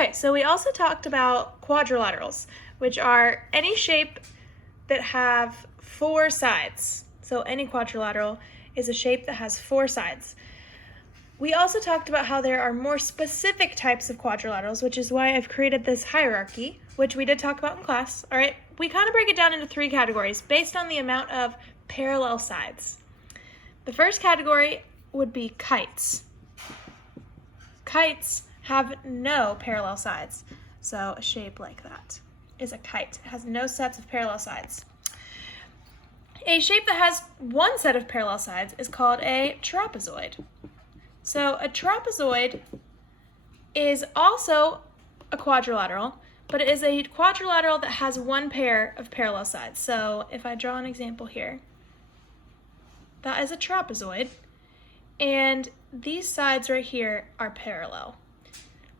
Okay, so we also talked about quadrilaterals, which are any shape that have 4 sides. So any quadrilateral is a shape that has 4 sides. We also talked about how there are more specific types of quadrilaterals, which is why I've created this hierarchy, which we did talk about in class. All right, we kind of break it down into 3 categories based on the amount of parallel sides. The first category would be kites. Kites have no parallel sides. So a shape like that is a kite. It has no sets of parallel sides. A shape that has one set of parallel sides is called a trapezoid. So a trapezoid is also a quadrilateral, but it is a quadrilateral that has one pair of parallel sides. So if I draw an example here, that is a trapezoid, and these sides right here are parallel.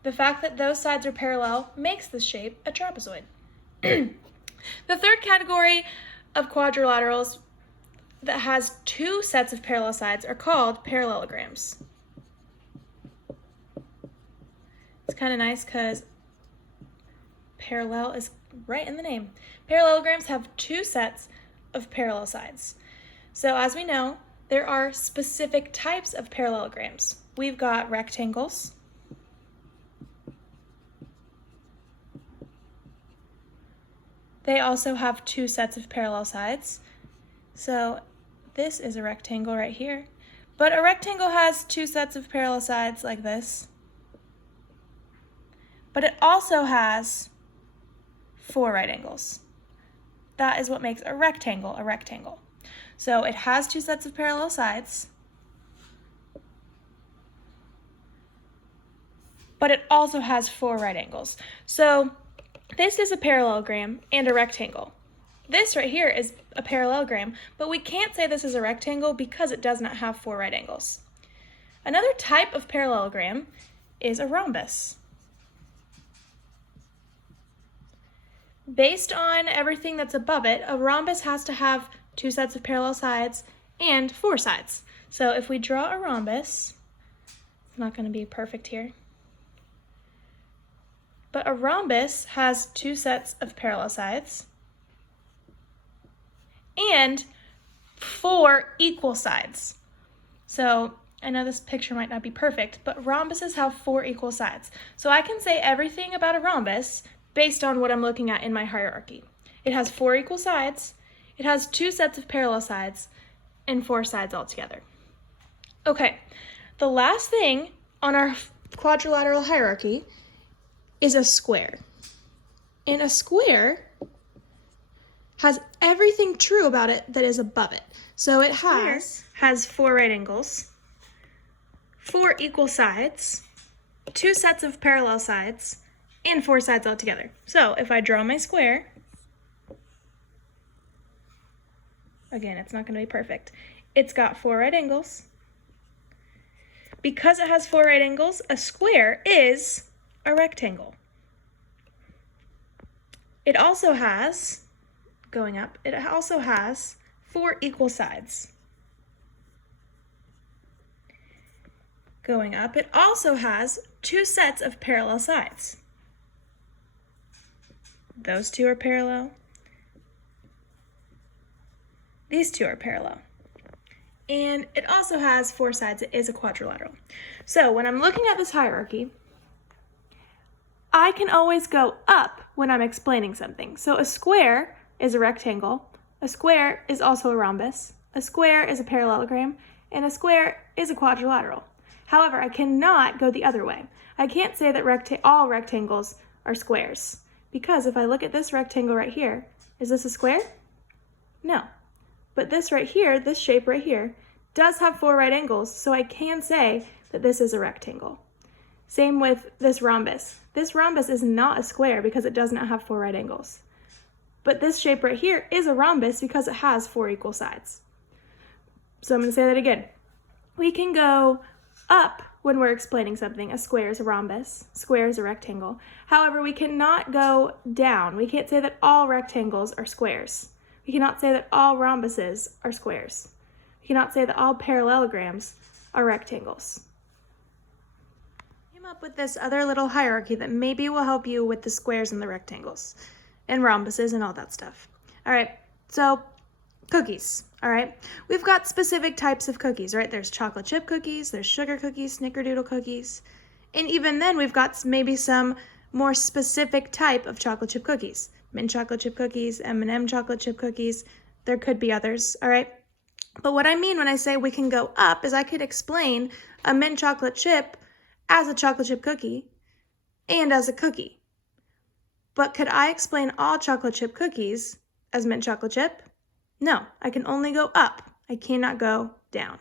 The fact that those sides are parallel makes this shape a trapezoid. The third category of quadrilaterals that has 2 sets of parallel sides are called parallelograms. It's kind of nice because parallel is right in the name. Parallelograms have 2 sets of parallel sides. So as we know, there are specific types of parallelograms. We've got rectangles, they also have 2 sets of parallel sides. So this is a rectangle right here. But a rectangle has 2 sets of parallel sides like this. But it also has 4 right angles. That is what makes a rectangle a rectangle. So it has 2 sets of parallel sides, but it also has 4 right angles. So this is a parallelogram and a rectangle. This right here is a parallelogram, but we can't say this is a rectangle because it does not have 4 right angles. Another type of parallelogram is a rhombus. Based on everything that's above it, a rhombus has to have 2 sets of parallel sides and 4 sides. So if we draw a rhombus, it's not going to be perfect here, but a rhombus has 2 sets of parallel sides and 4 equal sides. So I know this picture might not be perfect, but rhombuses have 4 equal sides. So I can say everything about a rhombus based on what I'm looking at in my hierarchy. It has 4 equal sides, it has 2 sets of parallel sides, and 4 sides altogether. Okay, the last thing on our quadrilateral hierarchy is a square. And a square has everything true about it that is above it. So it has 4 right angles, 4 equal sides, 2 sets of parallel sides, and 4 sides altogether. So if I draw my square, again, it's not going to be perfect. It's got 4 right angles. Because it has 4 right angles, a square is a rectangle. It also has, going up, it also has 4 equal sides. Going up, it also has 2 sets of parallel sides. Those 2 are parallel. These 2 are parallel. And it also has 4 sides. It is a quadrilateral. So when I'm looking at this hierarchy, I can always go up when I'm explaining something. So a square is a rectangle. A square is also a rhombus. A square is a parallelogram. And a square is a quadrilateral. However, I cannot go the other way. I can't say that all rectangles are squares. Because if I look at this rectangle right here, is this a square? No. But this right here, this shape right here, does have 4 right angles, so I can say that this is a rectangle. Same with this rhombus. This rhombus is not a square because it does not have 4 right angles. But this shape right here is a rhombus because it has 4 equal sides. So I'm going to say that again. We can go up when we're explaining something. A square is a rhombus, square is a rectangle. However, we cannot go down. We can't say that all rectangles are squares. We cannot say that all rhombuses are squares. We cannot say that all parallelograms are rectangles. up with this other little hierarchy that maybe will help you with the squares and the rectangles and rhombuses and all that stuff. All right, so cookies, all right? We've got specific types of cookies, right? There's chocolate chip cookies, there's sugar cookies, snickerdoodle cookies, and even then we've got maybe some more specific type of chocolate chip cookies. Mint chocolate chip cookies, M&M chocolate chip cookies. There could be others, all right? But what I mean when I say we can go up is I could explain a mint chocolate chip as a chocolate chip cookie and as a cookie. But could I explain all chocolate chip cookies as mint chocolate chip? No, I can only go up. I cannot go down.